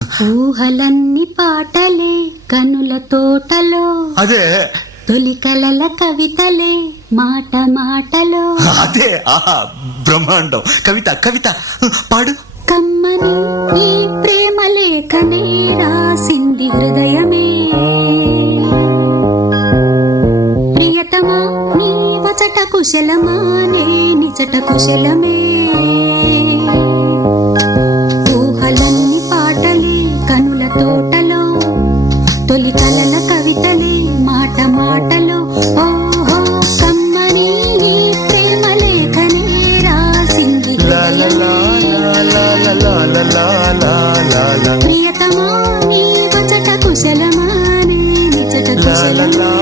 ఊహలన్నీ పాటలే కనుల తోటలో, అదే తొలి కలల కవితలే మాట మాటలో. అదే ఆహా బ్రహ్మాండం. కవిత కవిత పాడు. కమ్మని ఈ ప్రేమ లేఖనే రాసింది హృదయమే, ప్రియతమా నీ వచట కుశలమా నే నిజట కుశలమే. ఊహలన్నీ పాటలే కనుల తోటలో, తొలి కలల కవితలే మాట మాటలో. ఓహో కమ్మని ఈ ప్రేమ లేఖనే రాసింది ప్రియతమా నీ వచట కుశలమా నే నిజట కుశలమే.